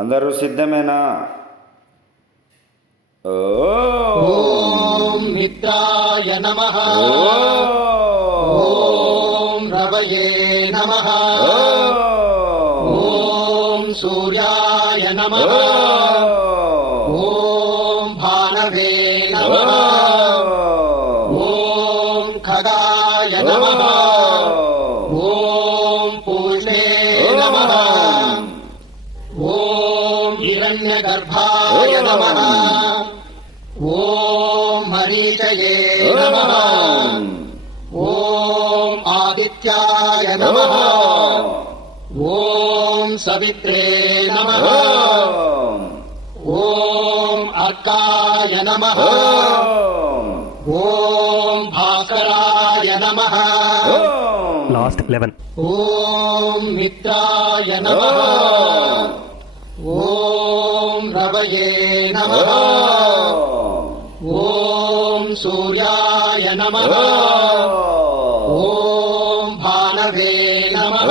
అందరూ సిద్ధమేనా? ఓం మిత్రాయ నమః. ఓం రవయే నమః. ఓం సూర్యాయ నమః. ఓం భానవే నమః. ఓం ఖగాయ నమః. ఓం పూష్ణే నమః. ఓం హిరణ్యగర్భాయ నమః. ఓం మరీచయే నమః. ఓం ఆదిత్యాయ నమః. ఓం సవిత్రే నమః. ఓం అర్కాయ నమః. ఓం భాస్కరాయ నమః. లాస్ట్ 11. ఓం మిత్రాయ నమః. ఓం రవయే నమః. ఓం సూర్యాయ నమః. ఓం భానవే నమః.